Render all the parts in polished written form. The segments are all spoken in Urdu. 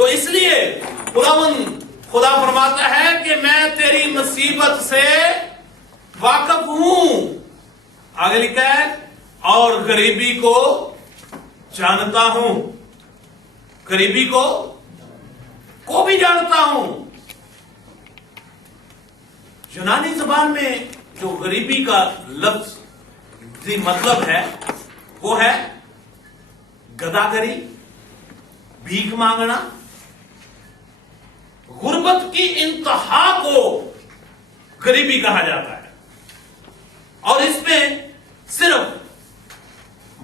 تو اس لیے خدا فرماتا ہے کہ میں تیری مصیبت سے واقف ہوں. آگے لکھا ہے اور غریبی کو جانتا ہوں. غریبی کو بھی جانتا ہوں. یونانی زبان میں جو غریبی کا لفظ مطلب ہے وہ ہے گداگری، بھیک مانگنا. غربت کی انتہا کو غریبی کہا جاتا ہے. اور اس میں صرف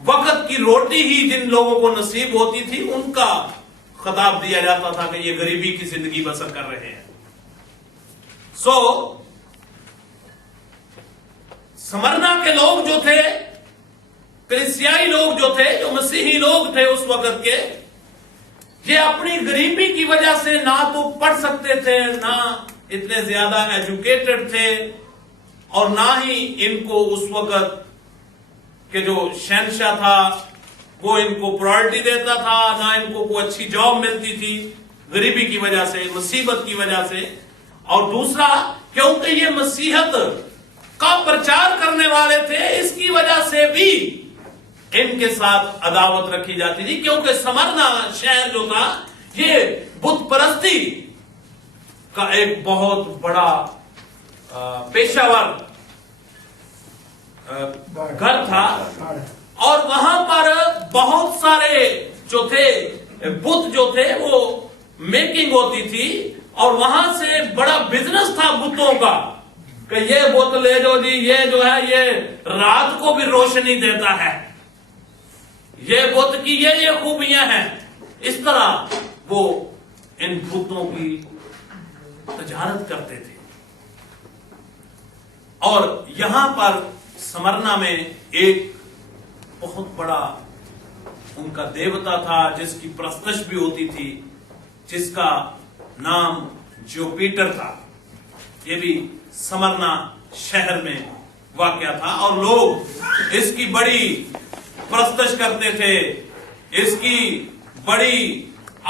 وقت کی روٹی ہی جن لوگوں کو نصیب ہوتی تھی ان کا خطاب دیا جاتا تھا کہ یہ غریبی کی زندگی بسر کر رہے ہیں. سمرنا کے لوگ جو تھے، کلیسیائی لوگ جو تھے، جو مسیحی لوگ تھے اس وقت کے، یہ اپنی غریبی کی وجہ سے نہ تو پڑھ سکتے تھے، نہ اتنے زیادہ ایجوکیٹڈ تھے، اور نہ ہی ان کو اس وقت کہ جو شہنشاہ تھا وہ ان کو پرائرٹی دیتا تھا، نہ ان کو کوئی اچھی جاب ملتی تھی غریبی کی وجہ سے، مصیبت کی وجہ سے. اور دوسرا کیونکہ یہ مسیحت کا پرچار کرنے والے تھے، اس کی وجہ سے بھی ان کے ساتھ عداوت رکھی جاتی تھی، کیونکہ سمرنا شہر جو تھا یہ بت پرستی کا ایک بہت بڑا پیشہ ور گھر تھا. اور وہاں پر بہت سارے جو تھے بت جو تھے وہ میکنگ ہوتی تھی، اور وہاں سے بڑا بزنس تھا بتوں کا کہ یہ بت لے جو جی، یہ جو ہے یہ رات کو بھی روشنی دیتا ہے، یہ بت کی یہ خوبیاں ہیں. اس طرح وہ ان بتوں کی تجارت کرتے تھے. اور یہاں پر سمرنا میں ایک بہت بڑا ان کا دیوتا تھا جس کی پرستش بھی ہوتی تھی، جس کا نام جوپیٹر تھا. یہ بھی سمرنا شہر میں واقع تھا، اور لوگ اس کی بڑی پرستش کرتے تھے، اس کی بڑی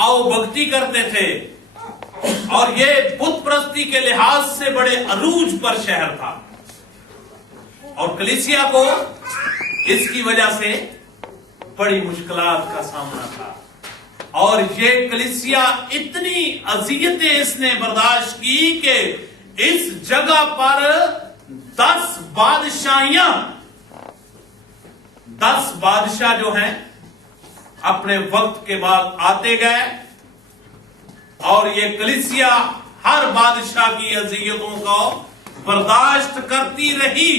آؤ بھگتی کرتے تھے، اور یہ بت پرستی کے لحاظ سے بڑے عروج پر شہر تھا. اور کلیسیا کو اس کی وجہ سے بڑی مشکلات کا سامنا تھا. اور یہ کلیسیا اتنی اذیتیں اس نے برداشت کی کہ اس جگہ پر 10 بادشاہ جو ہیں اپنے وقت کے بعد آتے گئے، اور یہ کلیسیا ہر بادشاہ کی اذیتوں کو برداشت کرتی رہی.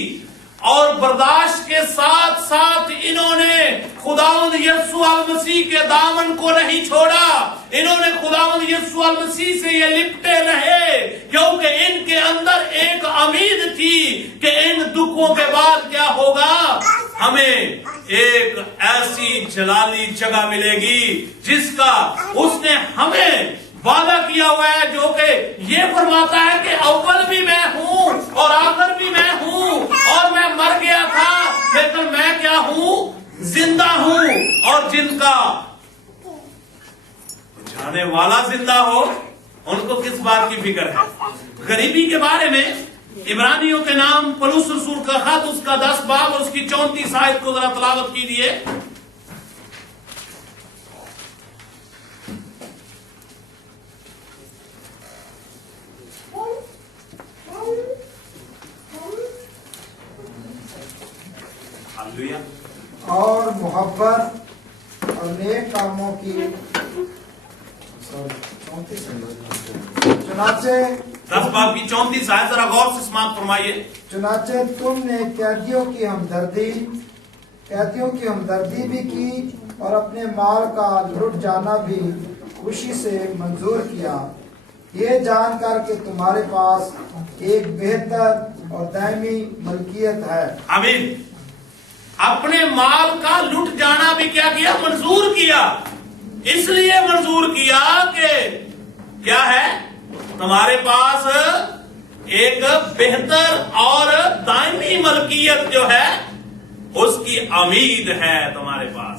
اور برداشت کے ساتھ ساتھ انہوں نے خداوند یسوع المسیح کے دامن کو نہیں چھوڑا. انہوں نے خداوند یسوع المسیح سے یہ لپٹے رہے، کیونکہ ان کے اندر ایک امید تھی کہ ان دکھوں کے بعد کیا ہوگا، ہمیں ایک ایسی جلالی جگہ ملے گی جس کا اس نے ہمیں وعدہ کیا ہوا ہے، جو کہ یہ فرماتا ہے کہ اول بھی میں ہوں اور آخر بھی میں ہوں، اور میں مر گیا تھا لیکن میں کیا ہوں، زندہ ہوں. اور جن کا جانے والا زندہ ہو ان کو کس بات کی فکر ہے. غریبی کے بارے میں عبرانیوں کے نام پولس رسول کا خط، اس کا 10 باب اور اس کی 34 آیت کو ذرا تلاوت کیجیے. اور محبت اور نیک کاموں کی چنانچہ 10 باب کی 34 آیت ذرا غور سے سماعت فرمائیے. چنانچہ تم نے قیدیوں کی ہمدردی بھی کی اور اپنے مال کا لٹ جانا بھی خوشی سے منظور کیا، یہ جان کر کہ تمہارے پاس ایک بہتر اور دائمی ملکیت ہے. آمین. اپنے مال کا لٹ جانا بھی کیا کیا، منظور کیا. اس لیے منظور کیا کہ کیا ہے، تمہارے پاس ایک بہتر اور دائمی ملکیت جو ہے اس کی امید ہے تمہارے پاس.